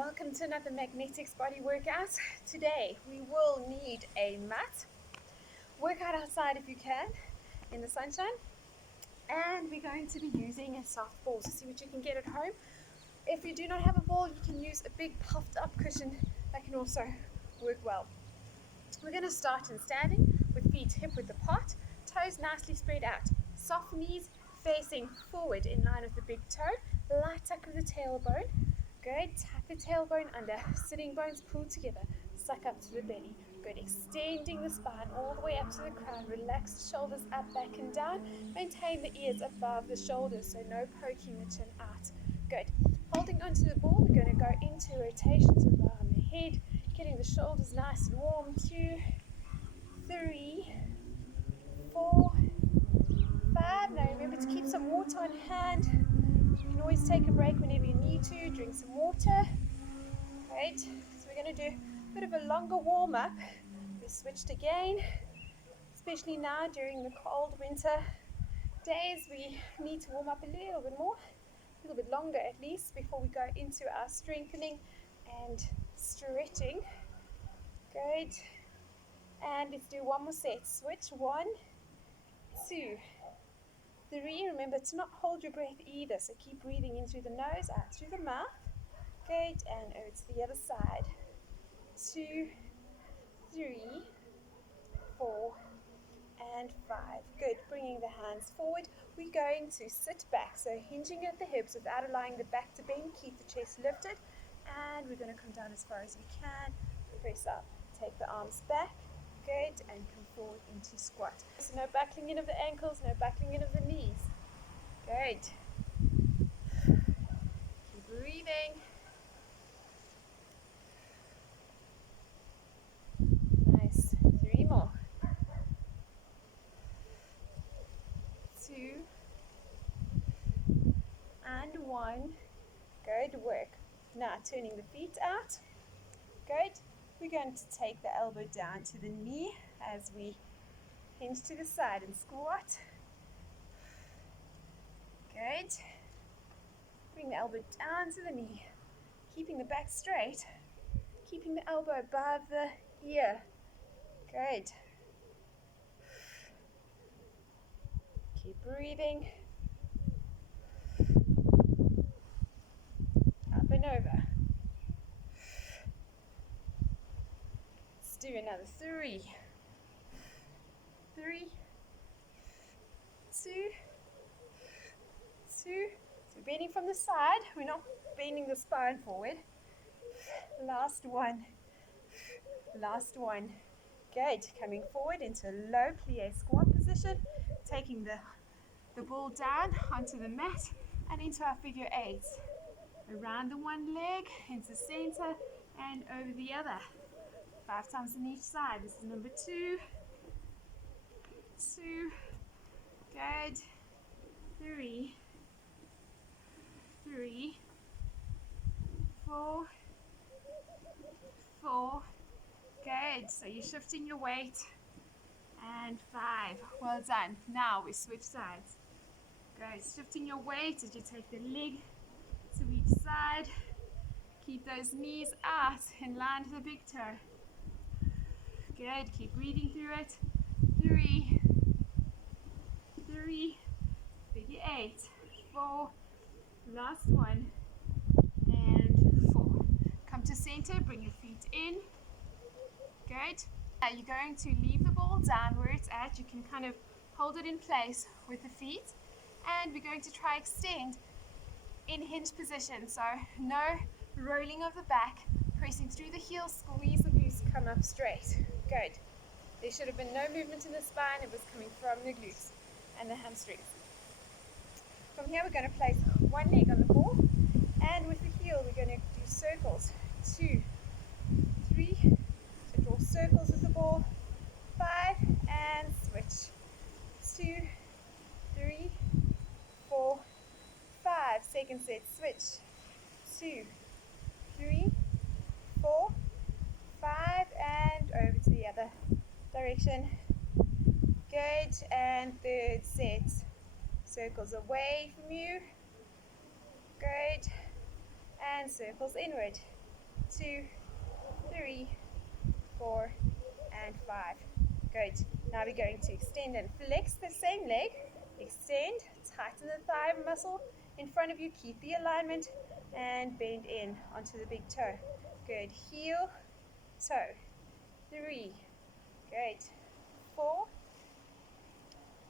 Welcome to another Mag-Netics body workout. Today we will need a mat. Work out outside if you can in the sunshine, and we're going to be using a soft ball to see what you can get at home. If you do not have a ball, you can use a big puffed up cushion that can also work well. We're going to start in standing with feet hip width apart, toes nicely spread out, soft knees facing forward in line with the big toe, light tuck of the tailbone. Good, tuck the tailbone under, sitting bones pulled together, suck up to the belly. Good, extending the spine all the way up to the crown, relax the shoulders up, back and down, maintain the ears above the shoulders, so no poking the chin out. Good, holding onto the ball, we're going to go into rotations around the head, getting the shoulders nice and warm. 2, 3, 4, 5. Now remember to keep some water on hand. You can always take a break whenever you need to, drink some water. Right, so we're going to do a bit of a longer warm-up. We switched again, especially now during the cold winter days. We need to warm up a little bit more, a little bit longer at least, before we go into our strengthening and stretching. Good, and let's do one more set. Switch. 1, 2, 3. Remember to not hold your breath either, so keep breathing in through the nose, out through the mouth. Good, and over to the other side. 2, 3, 4, and 5. Good, bringing the hands forward. We're going to sit back, so hinging at the hips without allowing the back to bend. Keep the chest lifted, and we're going to come down as far as we can. Press up, take the arms back. Good, and come forward into squat. So no buckling in of the ankles, no buckling in of the knees. Good. Keep breathing. Nice. 3 more. 2 and 1. Good work. Now turning the feet out. Good. We're going to take the elbow down to the knee as we hinge to the side and squat. Good. Bring the elbow down to the knee, keeping the back straight, keeping the elbow above the ear. Good. Keep breathing. Up and over. Let's do another 3. 3, 2, 2. So bending from the side, we're not bending the spine forward. Last one. Last one. Good. Coming forward into a low plie squat position, taking the ball down onto the mat and into our figure 8. Around the one leg, into center, and over the other. 5 times on each side. This is number 2. 2. Good. 3. 3. 4. 4. Good. So you're shifting your weight. And 5. Well done. Now we switch sides. Good. Shifting your weight as you take the leg to each side. Keep those knees out in line to the big toe. Good. Keep breathing through it. 3. 3. Figure 8. 4. Last one. And 4. Come to center. Bring your feet in. Good. Now you're going to leave the ball down where it's at. You can kind of hold it in place with the feet. And we're going to try extend in hinge position. So no rolling of the back. Pressing through the heels. Squeeze the glutes. Come up straight. Good. There should have been no movement in the spine. It was coming from the glutes and the hamstrings. From here we're going to place one leg on the ball, and with the heel we're going to do circles. 2, 3, so draw circles with the ball. 5, and switch. 2, 3, 4, 5. Second set, switch. 2, 3, 4, 5, and over to the other direction. Good. And third set, circles away from you. Good. And circles inward. 2, 3, 4, and 5. Good. Now we're going to extend and flex the same leg. Extend, tighten the thigh muscle in front of you, keep the alignment, and bend in onto the big toe. Good. Heel, toe. 3. Good. 4,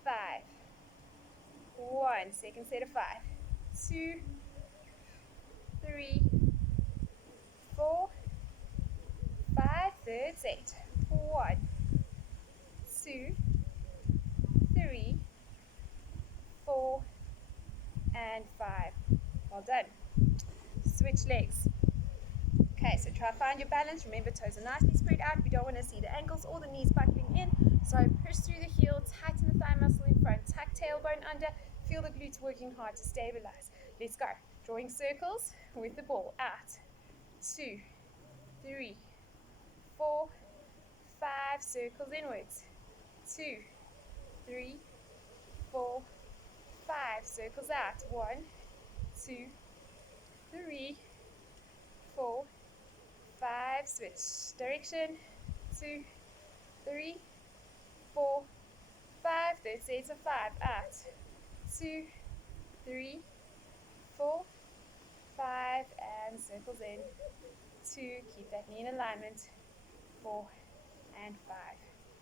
5. 1. Second set of 5. 2, 3, 4, 5. Third set. 1, 2, 3, 4, and 5. Well done. Switch legs. Okay, so try to find your balance. Remember, toes are nicely spread out. We don't want to see the ankles or the knees buckling in. So push through the heel, tighten the thigh muscle in front, tuck tailbone under, feel the glutes working hard to stabilize. Let's go. Drawing circles with the ball. Out. 2, 3, 4, 5. Circles inwards. 2, 3, 4, 5. Circles out. 1, 2, 3, 4, 5. Switch direction. 2, 3, 4, 5. Third set of 5. Out. 2, 3, 4, 5. And circles in. 2. Keep that knee in alignment. 4 and 5.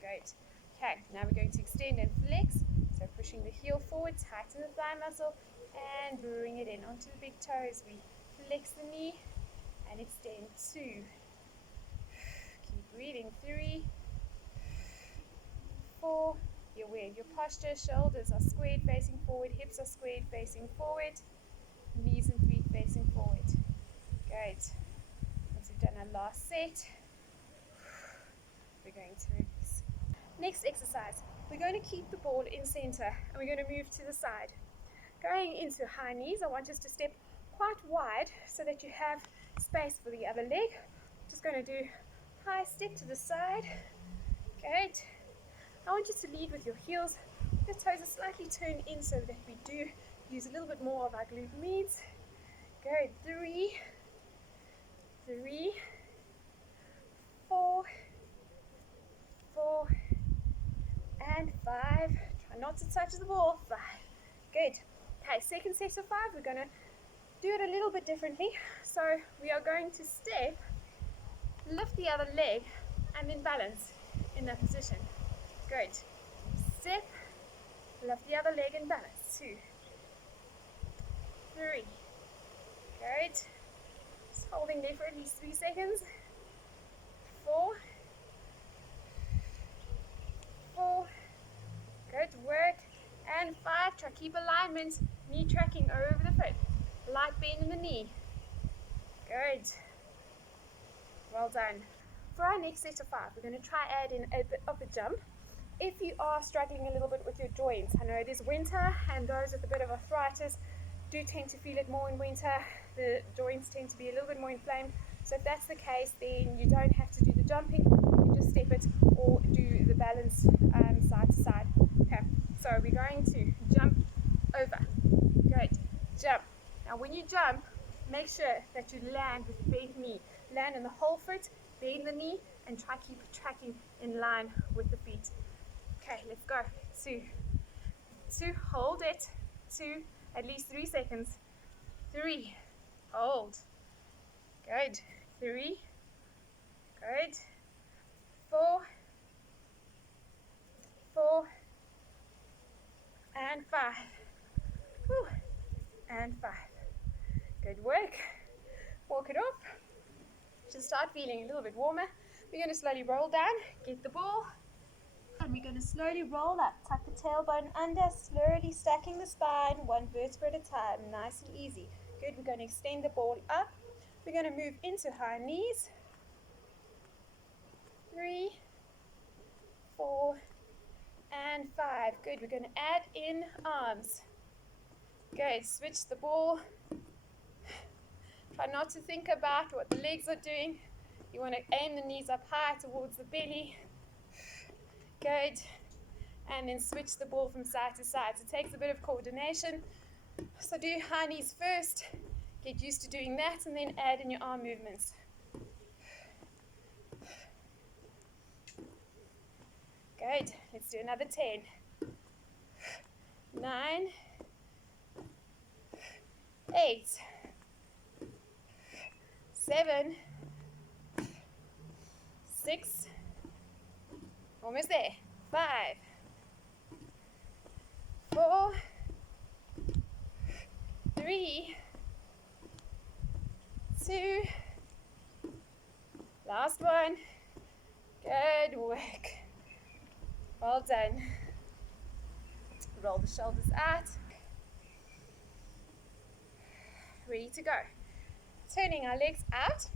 Good. Okay, now we're going to extend and flex. So pushing the heel forward, tighten the thigh muscle, and bring it in onto the big toes. We flex the knee and extend. 2. Keep breathing. 3, 4. You're aware of your posture. Shoulders are squared facing forward. Hips are squared facing forward. Knees and feet facing forward. Good. Once we've done our last set, we're going to release. Next exercise, we're going to keep the ball in center and we're going to move to the side. Going into high knees, I want us to step quite wide so that you have space for the other leg. Just going to do high step to the side. Good. I want you to lead with your heels. The toes are slightly turned in so that we do use a little bit more of our glute medius. Good. 3, 3, 4, 4, and 5. Try not to touch the ball. 5. Good. Okay, second set of 5. We're going to do it a little bit differently. So we are going to step, lift the other leg, and then balance in that position. Good. Step, lift the other leg and balance. 2, 3. Good. Just holding there for at least 3 seconds. 4, 4. Good work. And 5. Try keep alignment. Knee tracking over the foot. Light bend in the knee. Good. Well done. For our next set of 5, we're going to try add in a bit of a jump. If you are struggling a little bit with your joints, I know it is winter and those with a bit of arthritis do tend to feel it more in winter. The joints tend to be a little bit more inflamed. So if that's the case, then you don't have to do the jumping. You just step it or do the balance side to side. Okay, so we're going to jump over. Good. Jump. Now when you jump, make sure that you land with the bent knee. Land in the whole foot, bend the knee, and try keep tracking in line with the feet. Okay, let's go. 2, 2, hold it. 2, at least 3 seconds. 3, hold. Good. 3, good. 4, 4, and 5. Whew. And 5. Good work. Walk it off. Should start feeling a little bit warmer. We're going to slowly roll down, get the ball, and we're going to slowly roll up. Tuck the tailbone under, slowly stacking the spine, 1 vertebra at a time, nice and easy. Good, we're going to extend the ball up. We're going to move into high knees. 3, 4, and 5. Good, we're going to add in arms. Good, switch the ball. Try not to think about what the legs are doing. You want to aim the knees up high towards the belly. Good. And then switch the ball from side to side. So it takes a bit of coordination. So do high knees first. Get used to doing that and then add in your arm movements. Good. Let's do another 10. 9, 8, 7, 6, almost there. 5, 4, 3, 2, last one. Good work. Well done. Roll the shoulders out. Ready to go. Turning our legs out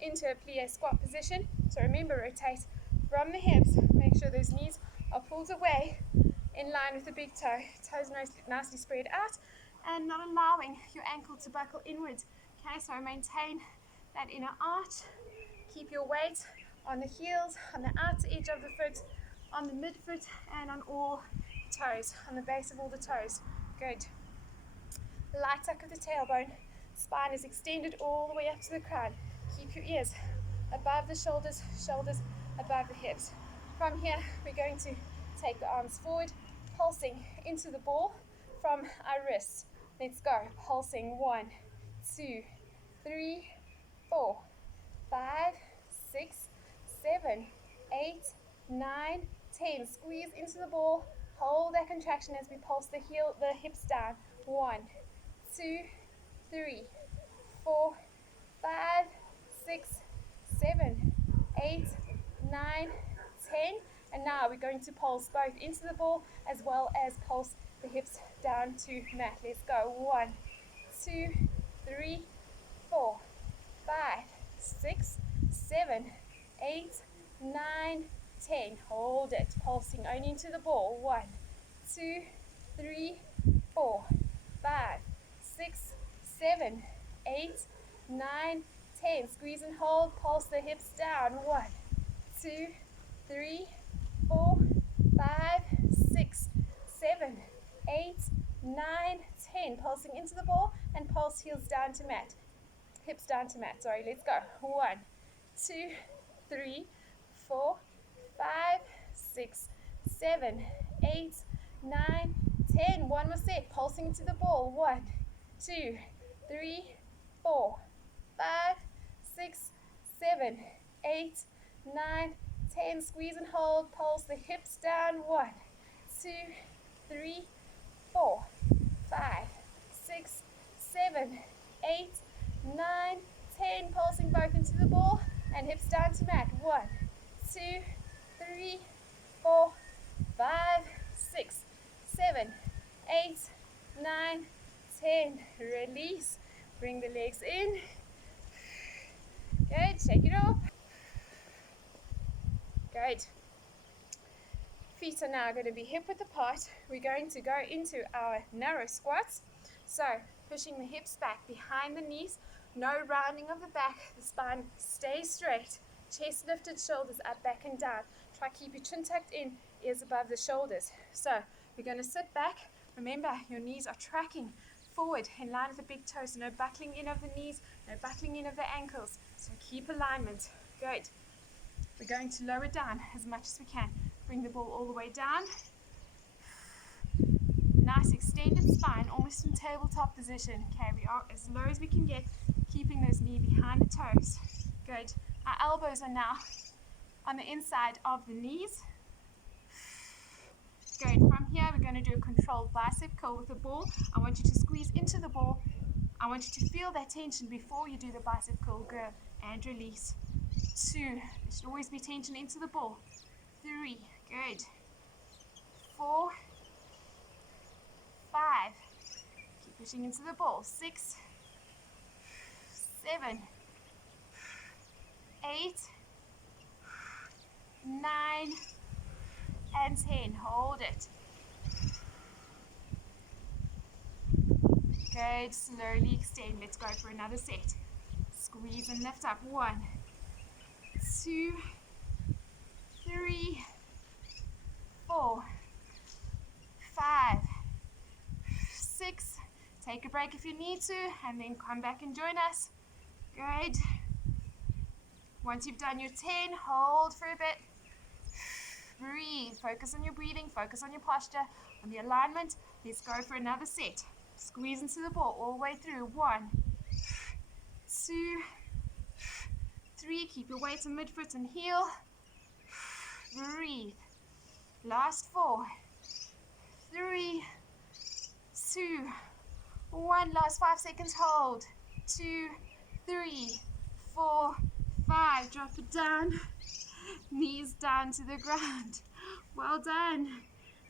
into a plie squat position. So remember, rotate from the hips. Make sure those knees are pulled away in line with the big toe. Toes nicely spread out and not allowing your ankle to buckle inwards. Okay, so maintain that inner arch. Keep your weight on the heels, on the outer edge of the foot, on the midfoot, and on all toes, on the base of all the toes. Good. Light tuck of the tailbone. Spine is extended all the way up to the crown. Keep your ears above the shoulders, shoulders above the hips. From here, we're going to take the arms forward, pulsing into the ball from our wrists. Let's go. Pulsing 1, 2, 3, 4, 5, 6, 7, 8, 9, 10. Squeeze into the ball. Hold that contraction as we pulse the hips down. 1, 2, 3, 4, 5, 6, 7, 8, 9, 10. And now we're going to pulse both into the ball as well as pulse the hips down to mat. Let's go. 1, 2, 3, 4, 5, 6, 7, 8, 9, 10. Hold it. Pulsing only into the ball. 1, 2, 3, 4, 5, 6, 7, 8, 9, 10. Squeeze and hold. Pulse the hips down. 1, 2, 3, 4, 5, 6, 7, 8, 9, 10. Pulsing into the ball and pulse heels down to mat. Hips down to mat. Sorry, let's go. 1, 2, 3, 4, 5, 6, 7, 8, 9, 10. One more set. Pulsing into the ball. 1, 2, 3, 4, 5, 6, 7, 8, 9, 10. Squeeze and hold. Pulse the hips down. 1, 2, 3, 4, 5, 6, 7, 8, 9, 10. Pulsing both into the ball and hips down to mat. 1, 2, 3, 4, 5, 6, 7, 8, 9, 10. Release. Bring the legs in. Good. Shake it off. Good. Feet are now going to be hip width apart. We're going to go into our narrow squats. So pushing the hips back behind the knees. No rounding of the back. The spine stays straight. Chest lifted, shoulders up, back and down. Try keep your chin tucked in, ears above the shoulders. So we're going to sit back. Remember, your knees are tracking forward in line with the big toes. No buckling in of the knees, no buckling in of the ankles. So keep alignment. Good. We're going to lower down as much as we can. Bring the ball all the way down. Nice extended spine, almost in tabletop position. Okay, we are as low as we can get, keeping those knees behind the toes. Good. Our elbows are now on the inside of the knees. Good. From here, we're going to do a controlled bicep curl with the ball. I want you to squeeze into the ball. I want you to feel that tension before you do the bicep curl. Good. And release. 2. There should always be tension into the ball. 3. Good. 4. 5. Keep pushing into the ball. 6. 7. 8. 9. And 10. Hold it. Good. Slowly extend. Let's go for another set. Squeeze and lift up. 1, 2, 3, 4, 5, 6. Take a break if you need to, and then come back and join us. Good. Once you've done your 10, hold for a bit. Breathe. Focus on your breathing. Focus on your posture, on the alignment. Let's go for another set. Squeeze into the ball all the way through. 1, 2, 3. Keep your weight on midfoot and heel. Breathe. Last 4, 3, 2, 1. Last 5 seconds. Hold. 2, 3, 4, 5. Drop it down. Knees down to the ground. Well done.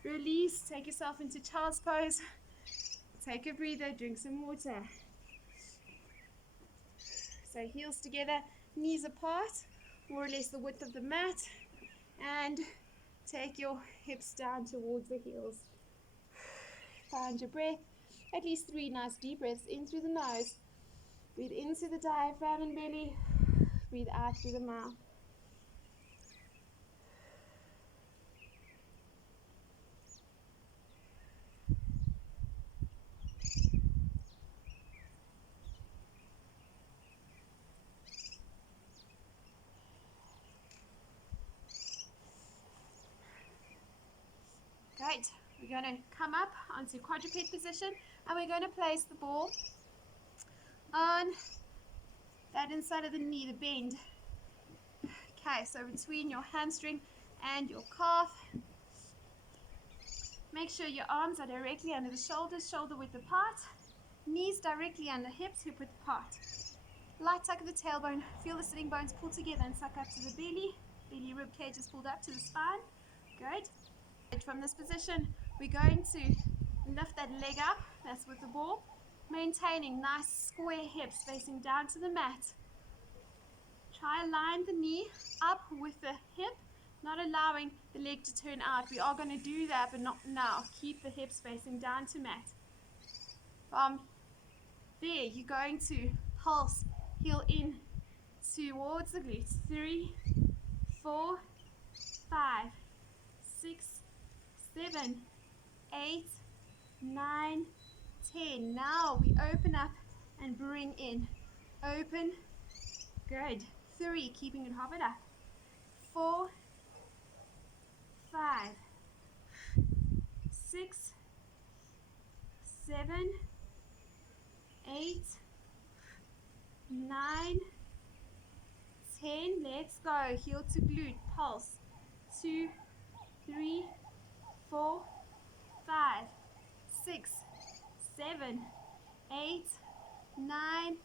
Release. Take yourself into child's pose. Take a breather. Drink some water. So heels together, knees apart, more or less the width of the mat, and take your hips down towards the heels. Find your breath. At least 3 nice deep breaths in through the nose. Breathe into the diaphragm and belly. Breathe out through the mouth. Great. We're going to come up onto quadruped position, and we're going to place the ball on that inside of the knee, the bend. Okay, so between your hamstring and your calf. Make sure your arms are directly under the shoulders, shoulder width apart. Knees directly under hips, hip width apart. Light tuck of the tailbone. Feel the sitting bones pull together and suck up to the belly. Belly rib cage is pulled up to the spine. Good. From this position, we're going to lift that leg up. That's with the ball. Maintaining nice square hips facing down to the mat. Try align the knee up with the hip, not allowing the leg to turn out. We are going to do that, but not now. Keep the hips facing down to mat. From there, you're going to pulse, heel in towards the glutes. 3, 4, 5, 6, 7, 8, 9, 10. Now we open up and bring in. Open. Good. 3, keeping it hovered up. 4, 5, 6, 7, 8, 9, 10. Let's go. Heel to glute. Pulse. 2, 3, 4, 5, 6, 7, 8, 9,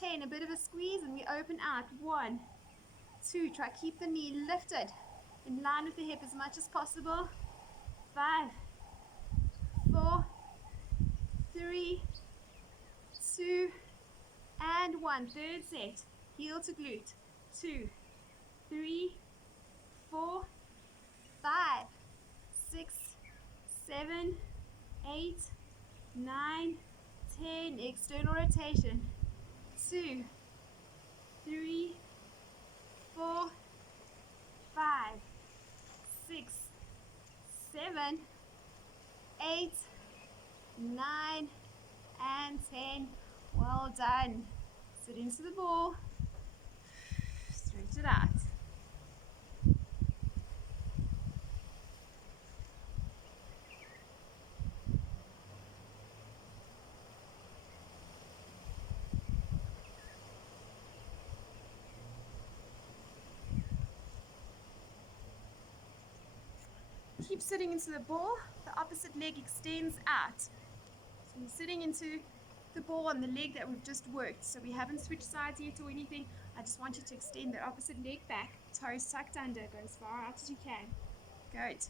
10. A bit of a squeeze and we open out. 1, 2. Try keep the knee lifted in line with the hip as much as possible. 5, 4, 3, 2, and 1. Third set. Heel to glute. 2, 3, 4, 5, 6, 7, 8, 9, 10. External rotation. 2, 3, 4, 5, 6, 7, 8, 9, and 10. Well done. Sit into the ball. Stretch it out. Keep sitting into the ball. The opposite leg extends out. So you're sitting into the ball on the leg that we've just worked. So we haven't switched sides yet or anything. I just want you to extend the opposite leg back. Toes tucked under. Go as far out as you can. Good.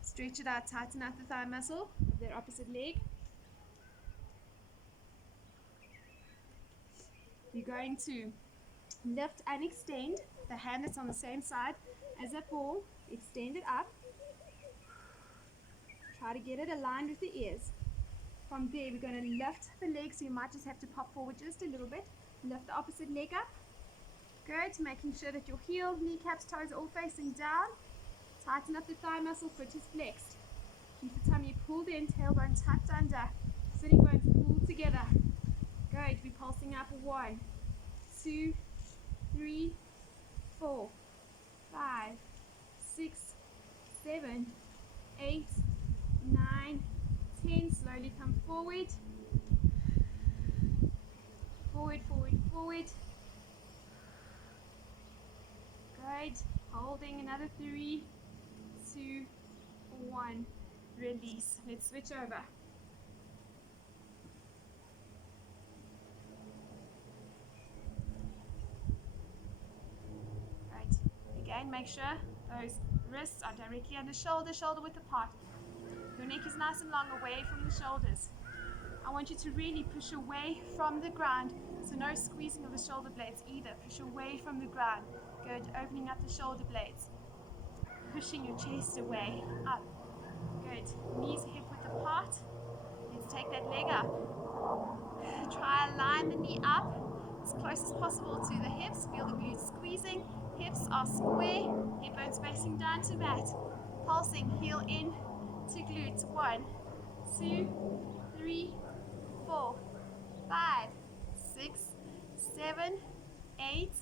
Stretch it out. Tighten out the thigh muscle of that opposite leg. You're going to lift and extend the hand that's on the same side as that ball. Extend it up. Try to get it aligned with the ears. From there, we're going to lift the leg, so you might just have to pop forward just a little bit. Lift the opposite leg up. Good. Making sure that your heel, kneecaps, toes are all facing down. Tighten up the thigh muscle, foot is flexed. Keep the tummy pulled in, tailbone tucked under. Sitting bones pulled together. Good. We're pulsing up. 1, 2, 3, 4, 5, 6, 7, 8, 9, 10. Slowly come forward. Forward, forward, forward. Good. Holding another 3, 2, 1. Release. Let's switch over. Right. Again, make sure those wrists are directly under shoulder, shoulder width apart. Your neck is nice and long away from the shoulders. I want you to really push away from the ground, so no squeezing of the shoulder blades either. Push away from the ground. Good, opening up the shoulder blades. Pushing your chest away, up. Good, knees hip width apart. Let's take that leg up. Try align the knee up as close as possible to the hips. Feel the glutes squeezing. Hips are square, hip bones facing down to mat. Pulsing, heel in to glutes. 1, 2, 3, 4, 5, 6, 7, 8,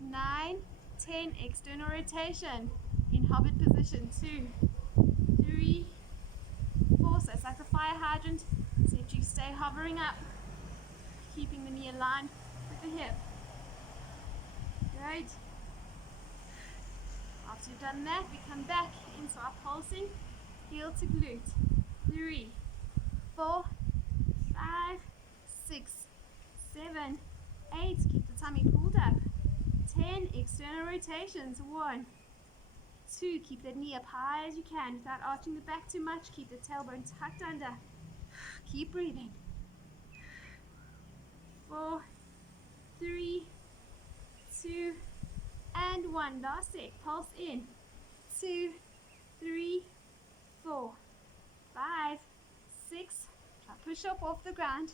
9, 10. External rotation in hobbit position. 2, 3, 4. So it's like a fire hydrant. So if you stay hovering up, keeping the knee aligned with the hip. Good. After you've done that, we come back into our pulsing, heel to glute. 3, 4, 5, 6, 7, 8. Keep the tummy pulled up. 10 external rotations. 1, 2. Keep that knee up high as you can without arching the back too much. Keep the tailbone tucked under. Keep breathing. 4, 3, 2, and 1. Last set. Pulse in. 2, 3, 4, 5, 6. Try push up off the ground.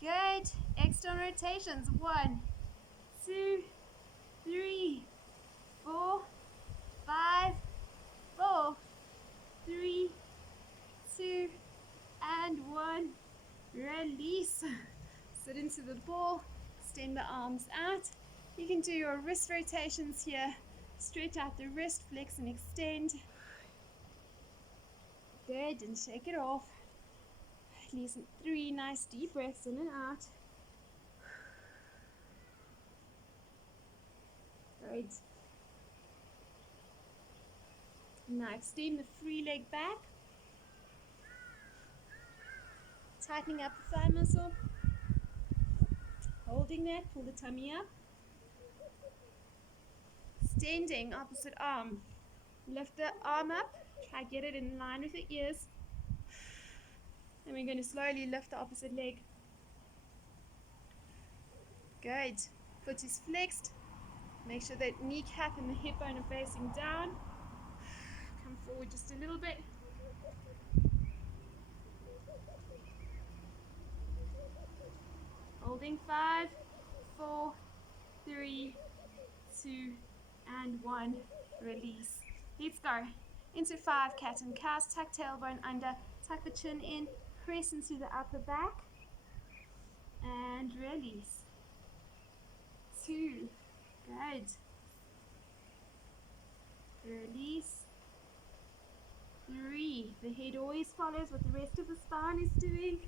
Good. External rotations. 1, 2, 3, 4, 5, 4, 3, 2, and 1. Release. Sit into the ball. Extend the arms out. You can do your wrist rotations here. Stretch out the wrist, flex and extend. Good, and shake it off. At least 3 nice deep breaths in and out. Great. Now extend the free leg back. Tightening up the thigh muscle. Holding that, pull the tummy up. Extending opposite arm. Lift the arm up. Try get it in line with the ears. And we're going to slowly lift the opposite leg. Good. Foot is flexed. Make sure that kneecap and the hip bone are facing down. Come forward just a little bit. Holding 5, 4, 3, 2, and 1. Release. Let's go. Into 5 cat and cows. Tuck tailbone under. Tuck the chin in. Press into the upper back. And release. 2. Good. Release. 3. The head always follows what the rest of the spine is doing.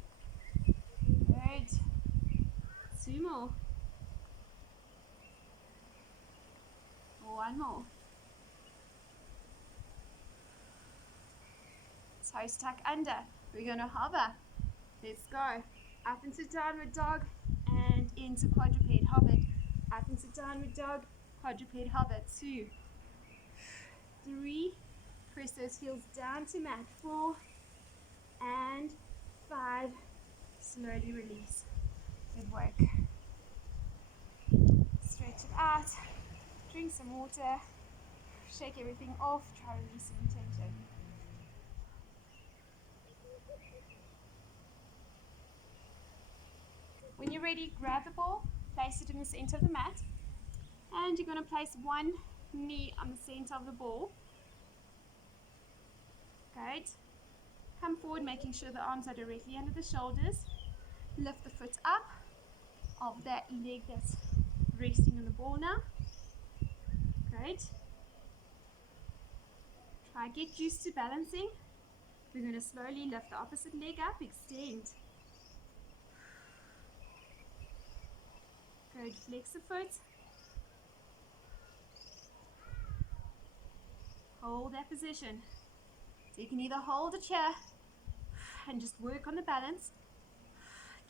Good. 2 more. 1 more. Toes tuck under. We're going to hover. Let's go. Up into downward dog and into quadruped hobbit. Up into downward dog, quadruped hobbit. 2, 3. Press those heels down to mat. 4 and 5. Slowly release. Good work. Stretch it out. Drink some water. Shake everything off. Try releasing tension. When you're ready, grab the ball, place it in the center of the mat, and you're going to place one knee on the center of the ball. Good. Come forward, making sure the arms are directly under the shoulders. Lift the foot up of that leg that's resting on the ball now. Great. Try get used to balancing. We're going to slowly lift the opposite leg up, extend. Good, flex the foot. Hold that position. So you can either hold it here and just work on the balance,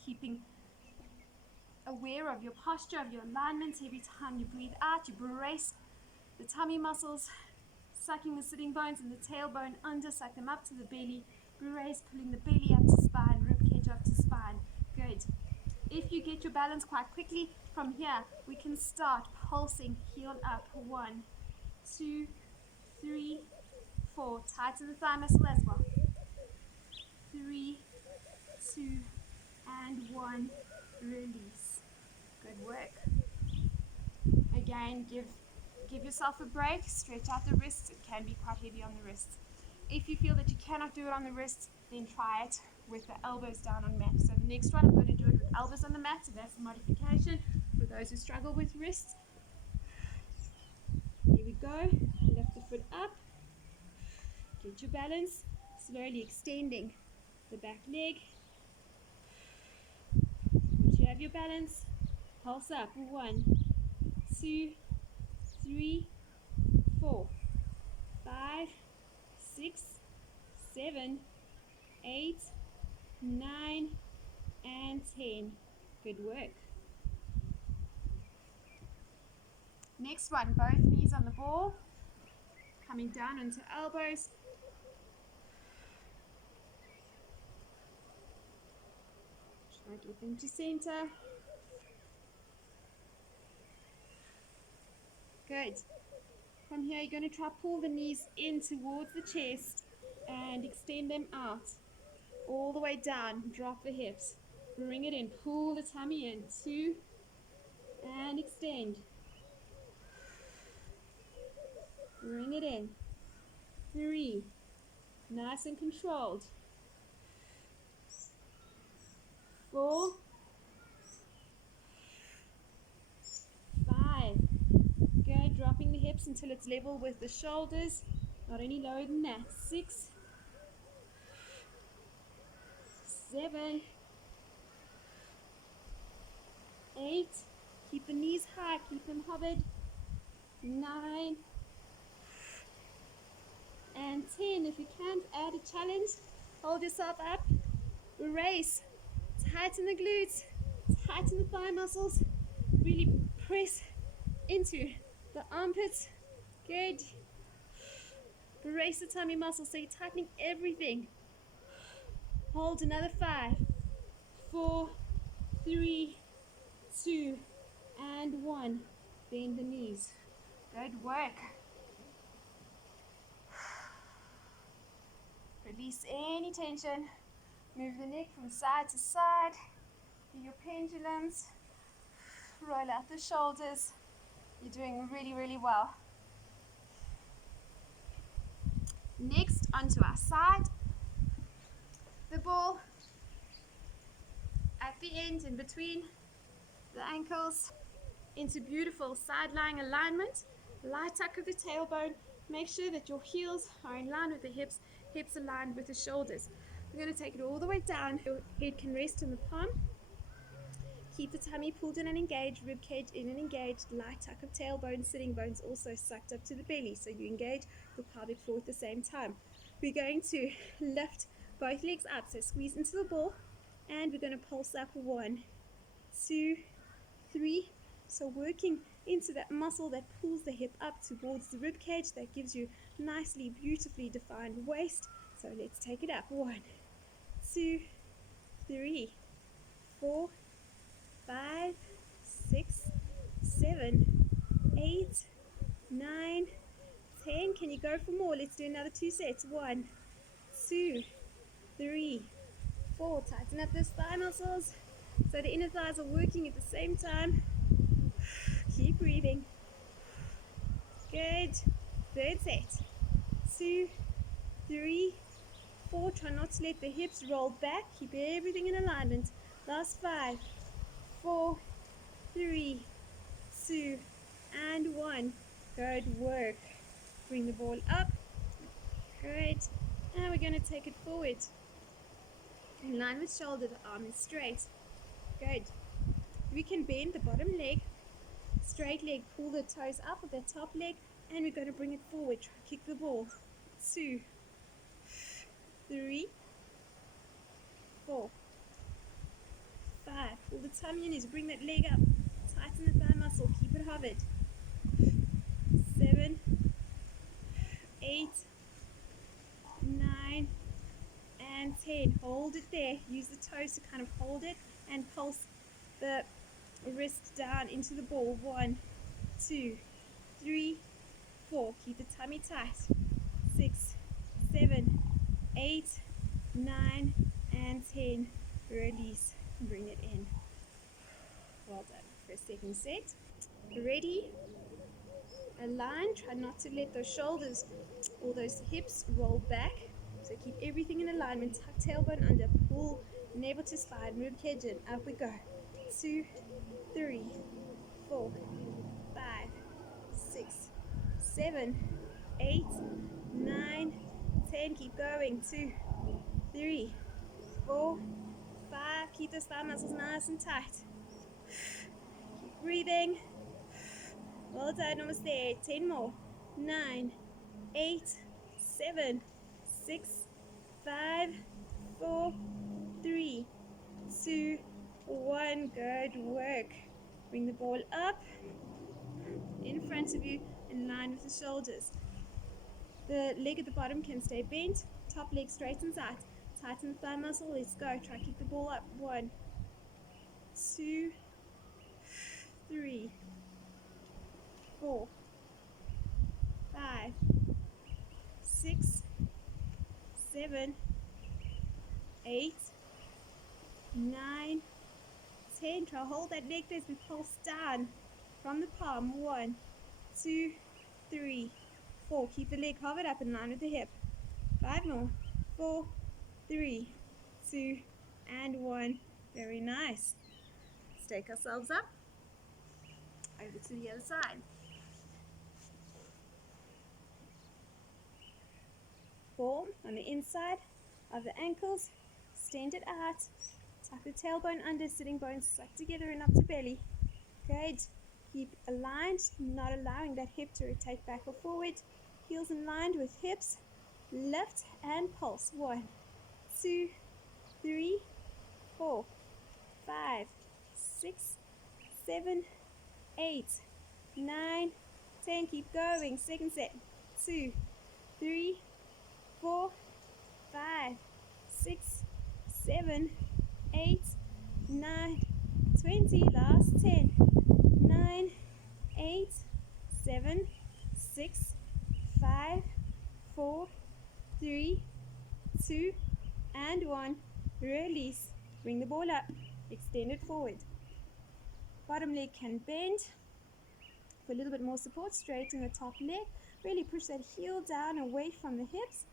keeping aware of your posture, of your alignment. Every time you breathe out, you brace the tummy muscles, sucking the sitting bones and the tailbone under, suck them up to the belly, brace, pulling the belly up to spine, rib cage up to spine. Good. If you get your balance quite quickly, from here we can start pulsing, heel up. 1, 2, 3, 4. Tighten the thigh muscle as well. 3, 2, and 1. Release. Good work. Again, give yourself a break. Stretch out the wrists. It can be quite heavy on the wrists. If you feel that you cannot do it on the wrists, then try it with the elbows down on mat. So the next one, I'm going to do it with elbows on the mat. So that's a modification for those who struggle with wrists. Here we go. Lift the foot up. Get your balance. Slowly extending the back leg. Once you have your balance, pulse up. 1, 2, 3, 4, 5, 6, 7, 8, 9, and 10. Good work. Next one, both knees on the ball, coming down onto elbows. Try to get them to center. Good. From here, you're going to try pull the knees in towards the chest and extend them out. All the way down, drop the hips. Bring it in, pull the tummy in. 2, and extend. Bring it in. 3, nice and controlled. 4, 5. Good, dropping the hips until it's level with the shoulders, not any lower than that. 6, 7, 8. Keep the knees high, keep them hovered. 9, and 10. If you can't, add a challenge. Hold yourself up. Race. Tighten the glutes. Tighten the thigh muscles. Really press into the armpits. Good. Brace the tummy muscles so you're tightening everything. Hold another 5, 4, 3, 2, and 1. Bend the knees. Good work. Release any tension. Move the neck from side to side. Do your pendulums. Roll out the shoulders. You're doing really, really well. Next, onto our side. The ball at the end, in between the ankles, into beautiful side-lying alignment. Light tuck of the tailbone. Make sure that your heels are in line with the hips, hips aligned with the shoulders. We're going to take it all the way down. Your head can rest in the palm. Keep the tummy pulled in and engaged, rib cage in and engaged, light tuck of tailbone, sitting bones also sucked up to the belly, so you engage your pelvic floor at the same time. We're going to lift both legs up, so squeeze into the ball, and we're going to pulse up. 1, 2, 3. So working into that muscle that pulls the hip up towards the rib cage, that gives you nicely, beautifully defined waist. So let's take it up. 1, 2, 3, 4, 5, 6, 7, 8, 9, 10. Can you go for more? Let's do another 2 sets. 1, 2, 3, 4. Tighten up those thigh muscles so the inner thighs are working at the same time. Keep breathing. Good. Third set. 2, 3, 4. Try not to let the hips roll back. Keep everything in alignment. Last 5, 4, 3, 2, and 1. Good work. Bring the ball up. Great. And we're going to take it forward. In line with shoulder, the arm is straight. Good. We can bend the bottom leg, straight leg, pull the toes up with the top leg, and we're going to bring it forward. Try to kick the ball. 2, 3, 4, 5. Pull the tummy in as you bring that leg up. Tighten the thigh muscle. Keep it hovered. 7, 8, 9, and 10. Hold it there. Use the toes to kind of hold it and pulse the wrist down into the ball. 1, 2, 3, 4. Keep the tummy tight. 6, 7, 8, 9, and 10. Release. Bring it in. Well done. For a second set. Ready? Align. Try not to let those shoulders or those hips roll back. So keep everything in alignment. Tuck tailbone under. Pull navel to spine. Rib cage in. Up we go. 2, 3, 4, 5, 6, 7, 8, 9, 10. Keep going. 2, 3, 4, 5. Keep those thigh muscles nice and tight. Keep breathing. Well done. Almost there. 10 more. 9, 8, 7, 6, 5, 4, 3, 2, 1. Good work. Bring the ball up in front of you in line with the shoulders. The leg at the bottom can stay bent. Top leg straight and tight. Tighten the thigh muscle. Let's go. Try to kick the ball up. 1, 2, 3, 4, 5, 6, 7, 8, 9, 10. Try to hold that leg there as we pulse down from the palm. 1, 2, 3, 4. Keep the leg covered up in line with the hip. 5 more. 4, 3, 2, and 1. Very nice. Let's take ourselves up. Over to the other side. Ball on the inside of the ankles. Extend it out. Tuck the tailbone under, sitting bones stuck together and up to belly. Good. Keep aligned, not allowing that hip to rotate back or forward. Heels in line with hips. Lift and pulse. 1, 2, 3, 4, 5, 6, 7, 8, 9, 10. Keep going. Second set. 2, 3, 4, 5, 6, 7, 8, 9, 20. Last 10. 9, 8, 7, 6, 5, 4, 3, 2, and 1. Release. Bring the ball up. Extend it forward. Bottom leg can bend. For a little bit more support, straighten the top leg. Really push that heel down away from the hips.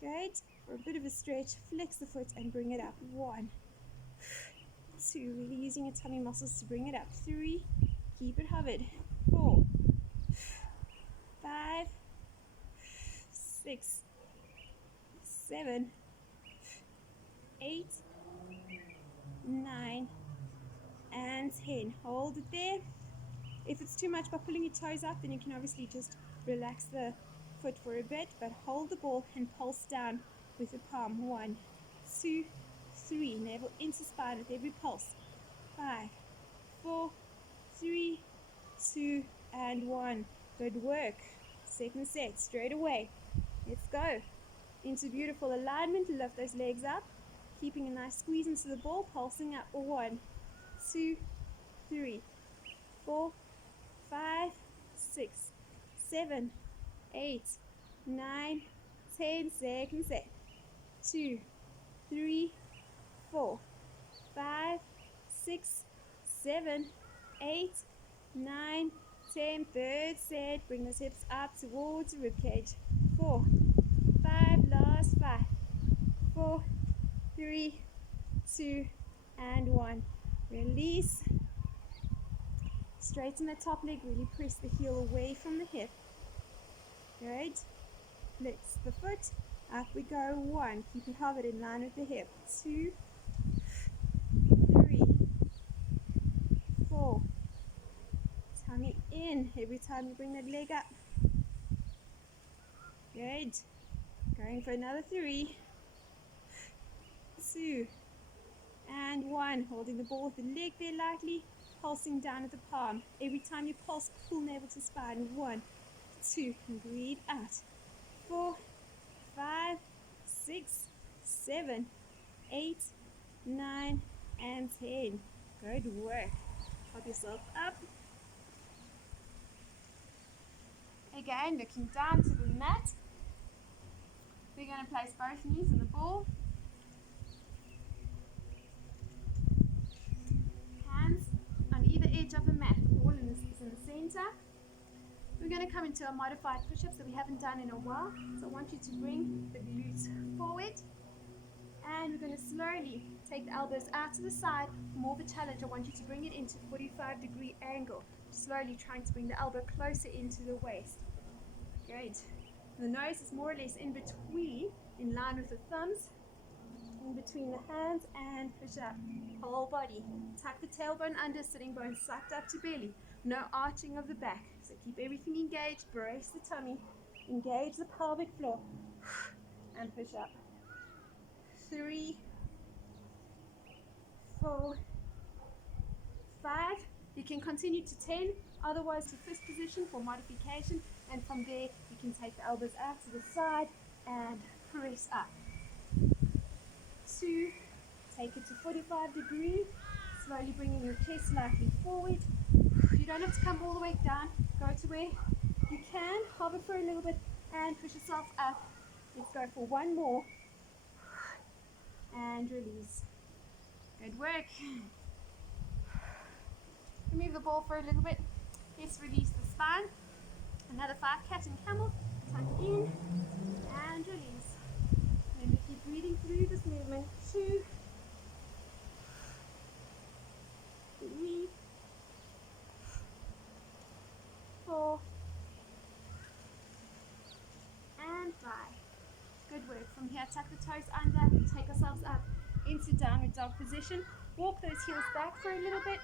Good. For a bit of a stretch, flex the foot and bring it up. 1, 2, really using your tummy muscles to bring it up. 3, keep it hovered. 4, 5, 6, 7, 8, 9, and 10. Hold it there. If it's too much by pulling your toes up, then you can obviously just relax the foot for a bit, but hold the ball and pulse down with the palm. 1, 2, 3. Navel into spine with every pulse. 5, 4, 3, 2, and 1. Good work. Second set, straight away. Let's go. Into beautiful alignment. Lift those legs up. Keeping a nice squeeze into the ball. Pulsing up. 1, 2, 3, 4, 5, 6, 7, 8, 9, 10. Second set. 2, 3, 4, 5, 6, 7, 8, 9, 10. Third set. Bring those hips up towards the ribcage. 4, 5. Last 5. 4, 3, 2, and 1. Release. Straighten the top leg. Really press the heel away from the hip. Good. Flex the foot. Up we go. 1. Keep it hovered in line with the hip. 2, 3, 4. Tummy in every time you bring that leg up. Good. Going for another 3, 2, and 1. Holding the ball with the leg there lightly, pulsing down at the palm. Every time you pulse, pull navel to spine. 1, 2, and breathe out. 4, 5, 6, 7, 8, 9, and 10. Good work. Help yourself up. Again, looking down to the mat. We're going to place both knees on the ball. Hands on either edge of the mat. Ball is in the center. We're going to come into a modified push-ups that we haven't done in a while. So I want you to bring the glutes forward. And we're going to slowly take the elbows out to the side. For more of a challenge, I want you to bring it into 45-degree angle. Slowly trying to bring the elbow closer into the waist. Great. The nose is more or less in between, in line with the thumbs, in between the hands, and push up. Whole body. Tuck the tailbone under, sitting bone sucked up to belly. No arching of the back. So keep everything engaged, brace the tummy, engage the pelvic floor, and push up. 3, 4, 5. You can continue to 10, otherwise to fist position for modification, and from there you can take the elbows out to the side and press up. 2, take it to 45 degrees, slowly bringing your chest slightly forward. You don't have to come all the way down, go to where you can, hover for a little bit and push yourself up. Let's go for one more and release. Good work. Remove the ball for a little bit. Let's release the spine. Another 5 cat and camel. Tuck in and release. Remember, keep breathing through this movement. 2, 3, 4, and 5. Good work. From here, tuck the toes under, take ourselves up into downward dog position. Walk those heels back for a little bit.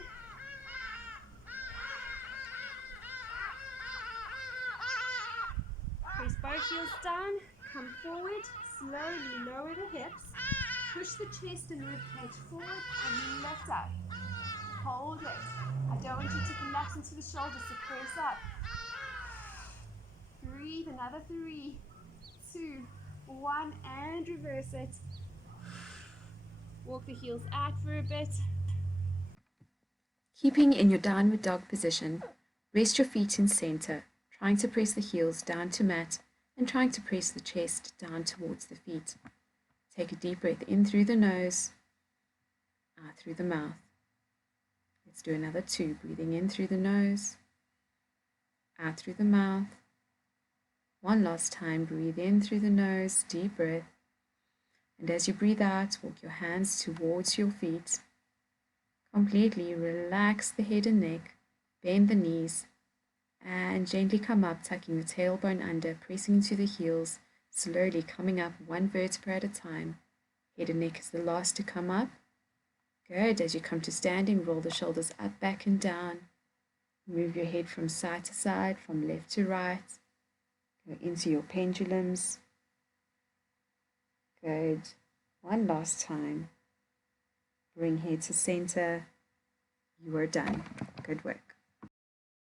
Press both heels down, come forward, slowly lower the hips, push the chest and ribcage forward and lift up. Hold it. I don't want you to collapse into the shoulders, so press up. Breathe, another 3, 2, 1, and reverse it. Walk the heels out for a bit. Keeping in your downward dog position, rest your feet in center, trying to press the heels down to mat and trying to press the chest down towards the feet. Take a deep breath in through the nose, out through the mouth. Let's do another 2, breathing in through the nose, out through the mouth. One last time, breathe in through the nose, deep breath. And as you breathe out, walk your hands towards your feet. Completely relax the head and neck, bend the knees, and gently come up, tucking the tailbone under, pressing into the heels, slowly coming up one vertebra at a time. Head and neck is the last to come up. Good. As you come to standing, roll the shoulders up, back, and down. Move your head from side to side, from left to right. Go into your pendulums. Good. One last time. Bring head to center. You are done. Good work.